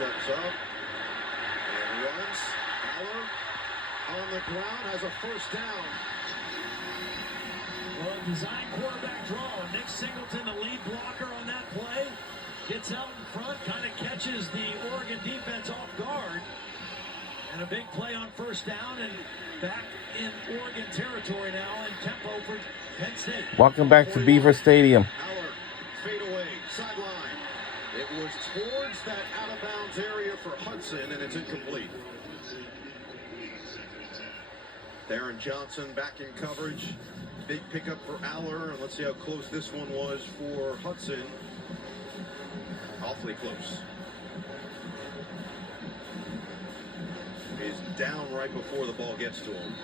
steps up and runs. Aller on the ground has a first down. Well, design quarterback draw. Nick Singleton, the lead blocker on that play, gets out in front, kind of catches the Oregon defense off guard. And a big play on first down, and back in Oregon territory now, and tempo for Penn State. Welcome back to Beaver Stadium. Aller, fade away, sideline. It was towards that out-of-bounds area for Hudson, and it's incomplete. Theron Johnson back in coverage. Big pickup for Aller, and let's see how close this one was for Hudson. Awfully close. He's down right before the ball gets to him.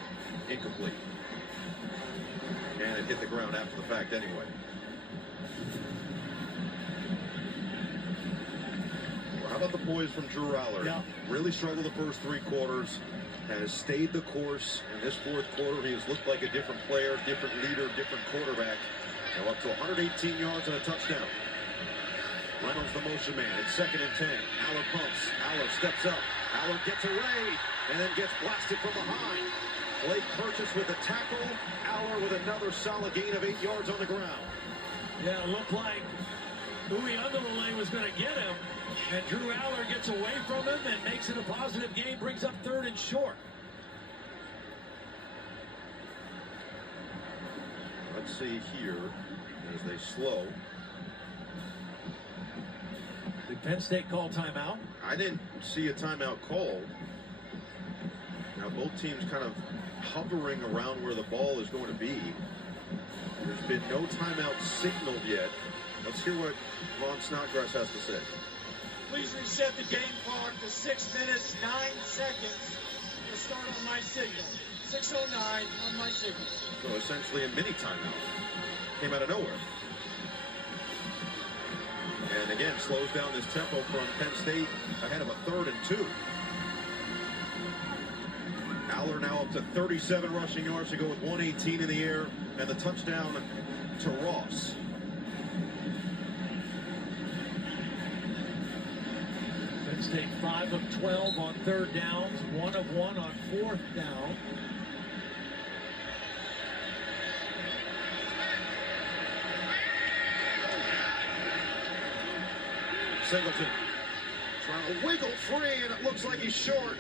Incomplete. And it hit the ground after the fact anyway. Well, how about the poise from Drew Aller? Yeah. Really struggled the first three quarters. Has stayed the course. In this fourth quarter, he has looked like a different player, different leader, different quarterback. Now up to 118 yards and a touchdown. Reynolds the motion man. It's 2nd and 10. Aller pumps. Aller steps up. Aller gets away and then gets blasted from behind. Blake Purchase with the tackle. Aller with another solid gain of 8 yards on the ground. Yeah, it looked like Uiagalelei was going to get him, and Drew Aller gets away from him and makes it a positive gain, brings up 3rd and short. Let's see here as they slow. Did Penn State call timeout? I didn't see a timeout called. Now both teams kind of hovering around where the ball is going to be. There's been no timeout signaled yet. Let's hear what Ron Snodgrass has to say. Please reset the game clock to 6 minutes, 9 seconds to start on my signal. 6:09 on my signal. So essentially a mini timeout. Came out of nowhere. And again, slows down this tempo from Penn State ahead of a 3rd and 2. Aller now up to 37 rushing yards to go with 118 in the air, and the touchdown to Ross. Penn State 5 of 12 on 3rd downs, 1 of 1 on 4th down. Singleton trying to wiggle free, and it looks like he's short.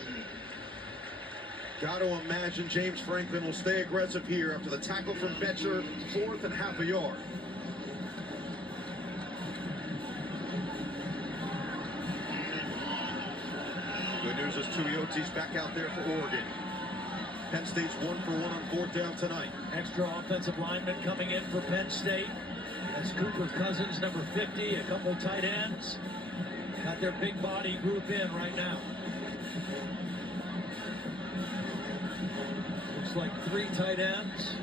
Got to imagine James Franklin will stay aggressive here after the tackle from Betcher, 4th and half a yard. Good news is Tuioti's back out there for Oregon. Penn State's 1 for 1 on 4th down tonight. Extra offensive lineman coming in for Penn State. That's Cooper Cousins, number 50, a couple tight ends. Got their big body group in right now. Looks like 3 tight ends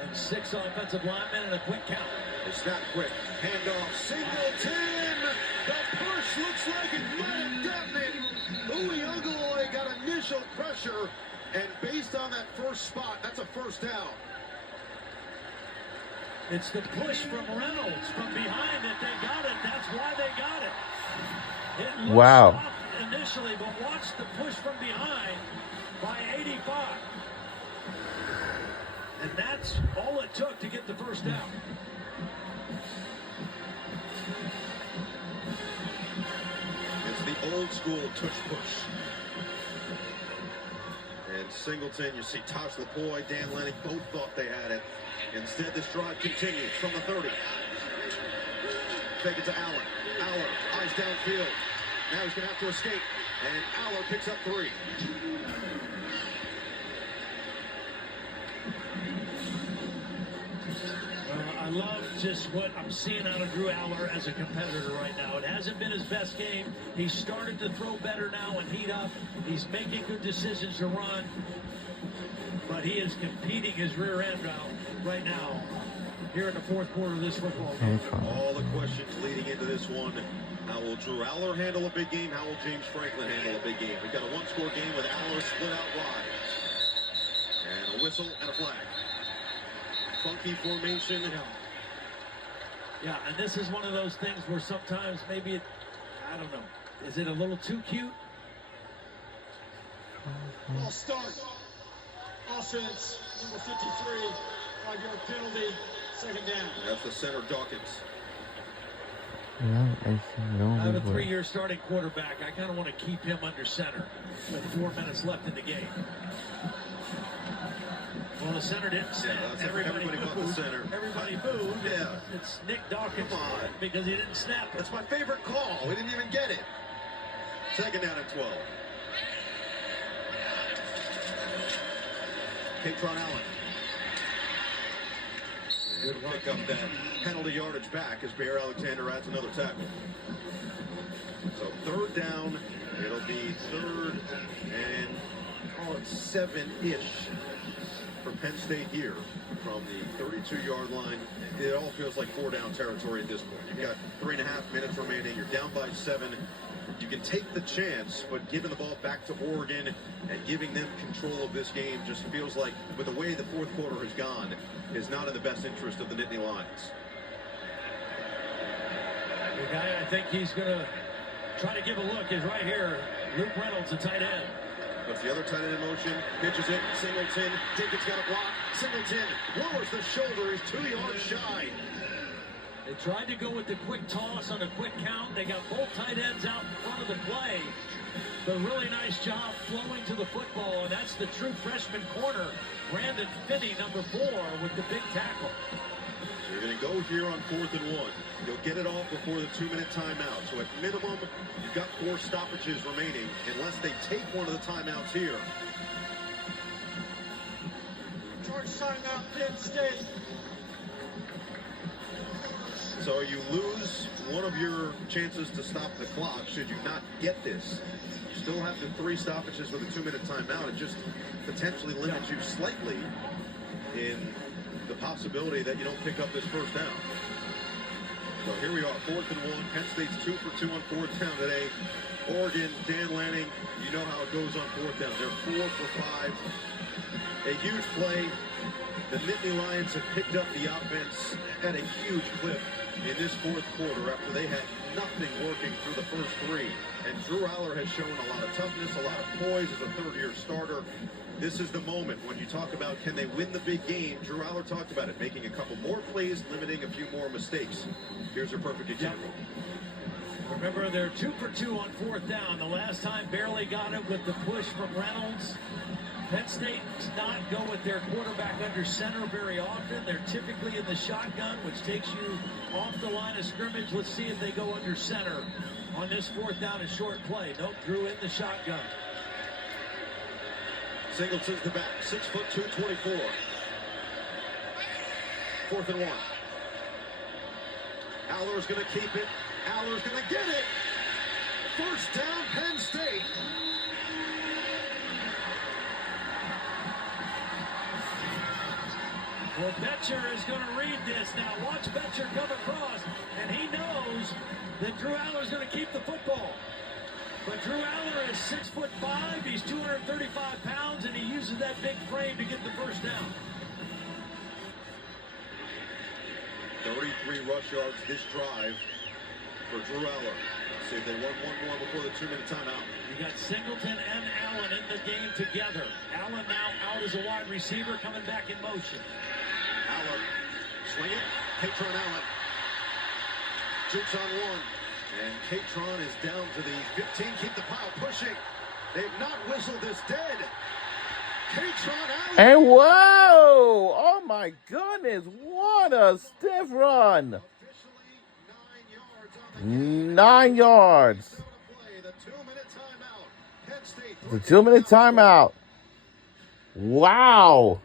and 6 offensive linemen and a quick count. They snap quick. Handoff. Singleton. The push looks like it might have gotten it. Uiagalelei got initial pressure, and based on that first spot, that's a first down. It's the push from Reynolds from behind that they got it. That's why they got it. It looks Wow. soft initially, but watch the push from behind by 85. And that's all it took to get the first down. It's the old school tush push. And Singleton, you see Tosh Lapoy, Dan Lenny, both thought they had it. Instead, this drive continues from the 30. Take it to Allen. Aller, eyes downfield. Now he's going to have to escape. And Aller picks up 3. I love just what I'm seeing out of Drew Aller as a competitor right now. It hasn't been his best game. He's started to throw better now and heat up. He's making good decisions to run. But he is competing his rear end out right now here in the fourth quarter of this football game. All the questions leading into this one. How will Drew Aller handle a big game? How will James Franklin handle a big game? We've got a one-score game with Aller split out wide. And a whistle and a flag. Funky formation. Yeah, and this is one of those things where sometimes maybe, I don't know, Is it a little too cute? Ball start. Offense, number 53. 5-yard penalty. Second down. That's the center, Dawkins. Yeah, I see. No, I have a we were. 3-year starting quarterback. I kind of want to keep him under center with 4 minutes left in the game. Well, the center didn't snap. Yeah, everybody got the center. Everybody moved. Yeah. It's Nick Dawkins Come on. because he didn't snap it. That's my favorite call. We didn't even get it. Second down and 12. Katron Allen. Good pick up that penalty yardage back as Bear Alexander adds another tackle. So third down, it'll be third and call it 7-ish for Penn State here from the 32-yard line. It all feels like 4-down territory at this point. You've got 3.5 minutes remaining. You're down by 7. You can take the chance, but giving the ball back to Oregon and giving them control of this game just feels like, with the way the fourth quarter has gone, is not in the best interest of the Nittany Lions. The guy I think he's going to try to give a look is right here, Luke Reynolds, the tight end. Puts the other tight end in motion, pitches it, Singleton, Jenkins got a block, Singleton lowers the shoulder, he's 2 yards shy. They tried to go with the quick toss on a quick count. They got both tight ends out in front of the play. But really nice job flowing to the football, and that's the true freshman corner, Brandon Finney, number 4, with the big tackle. So you're going to go here on 4th and 1. You'll get it off before the 2-minute timeout. So at minimum, you've got 4 stoppages remaining, unless they take one of the timeouts here. Charge timeout, Penn State. So you lose one of your chances to stop the clock should you not get this. You still have the 3 stoppages with a 2-minute timeout. It just potentially limits you slightly in the possibility that you don't pick up this first down. So here we are, 4th and 1. Penn State's 2 for 2 on 4th down today. Oregon, Dan Lanning, you know how it goes on 4th down. They're 4 for 5. A huge play. The Nittany Lions have picked up the offense at a huge clip in this fourth quarter after they had nothing working through the first 3. And Drew Aller has shown a lot of toughness, a lot of poise as a third-year starter. This is the moment when you talk about can they win the big game. Drew Aller talked about it, making a couple more plays, limiting a few more mistakes. Here's a perfect example. Remember, they're 2 for 2 on 4th down. The last time barely got it with the push from Reynolds. Penn State does not go with their quarterback under center very often. They're typically in the shotgun, which takes you off the line of scrimmage. Let's see if they go under center on this 4th down and short play. Nope, Drew in the shotgun. Singleton's the back, 6'2", 224. 4th and 1. Aller's going to keep it. Aller's going to get it. First down, Penn State. Well, Betcher is going to read this now. Watch Betcher come across, and he knows that Drew Aller is going to keep the football. But Drew Aller is 6'5", he's 235 pounds, and he uses that big frame to get the first down. 33 rush yards this drive for Drew Aller. Let's see if they won one more before the 2-minute timeout. You got Singleton and Allen in the game together. Allen now out as a wide receiver, coming back in motion. Aller, swing it, Katron Allen. Jukes on 1, and Katron is down to the 15. Keep the pile pushing. They've not whistled this dead. Katron Allen. And whoa! Oh my goodness! What a stiff run! 9 yards. The 2-minute timeout. Wow!